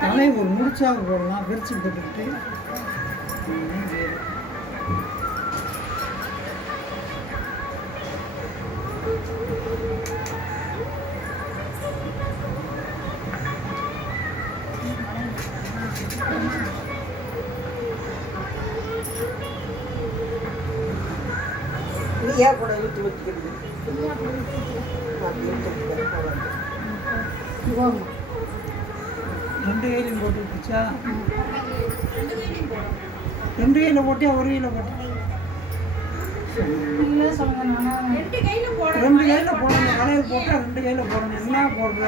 தலை ஒரு முடிச்சாக போடலாம், விரிச்சு போட்டுக்கிட்டு ஏன் கூட விட்டு விட்டுக்கிட்டு ரெண்டு கையிலையும் போட்டு விட்டுச்சா? ரெண்டு கையில் போட்டியா ஒரு கையில் போட்டேன்? ரெண்டு கையில் போடணும். வளையல் போட்டால் ரெண்டு கையில் போடணும். என்ன போடுற?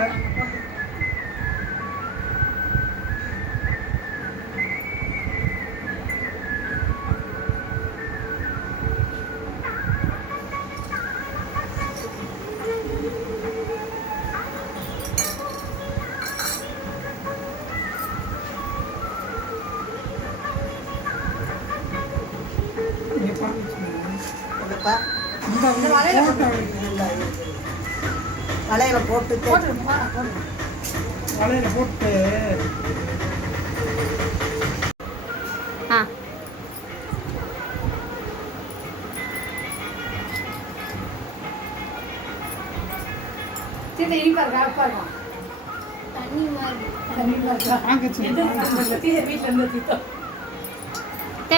வளையல போட்டு வளையல போட்டு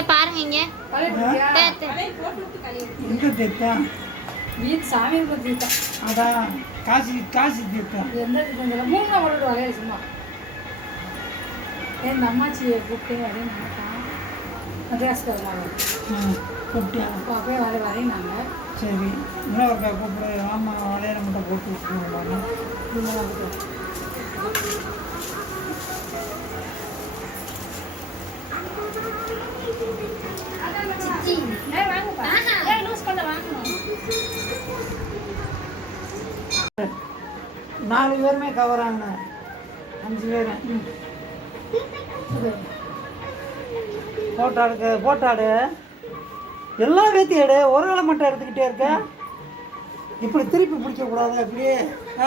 பாருங்க இங்க எங்க தேத்தா வீட்டு சாமி தீர்த்தா அதான் காசி தீர்த்தா எந்த தீர்த்தம் 3 நாள் வளர்ந்து வளையல் சும்மா என் அம்மாச்சியை கூப்பிட்டு அப்படின்னு நினைப்பான் மதராஸ்கர்லாம் கூப்பிட்டியா? அப்படியே வரையினாங்க. சரி, இன்னும் ஒருக்கா கூப்பிடு. ஆமாம், வளையல மட்டும் போட்டு விட்டுருவாங்க. நாலு பேருமே கவராங்க, 5 பேரும் போட்டாடு எல்லாம் வேத்தி எடு. ஒரு வேளை மட்டும் எடுத்துக்கிட்டே இருக்க. இப்படி திருப்பி பிடிக்க கூடாது. அப்படியே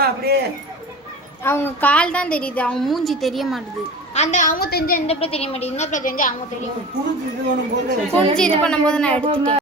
அப்படியே அவங்க கால் தான் தெரியுது, அவங்க மூஞ்சி தெரிய மாட்டேது. அந்த அவங்க தெரிஞ்ச எந்த பிள்ளை தெரிய மாட்டேங்குது, இந்த பிள்ளை தெரிஞ்சு அவங்க தெரியும். புரிஞ்சு இது பண்ணும்போது இது பண்ணும்போது நான் எடுத்துட்டேன்.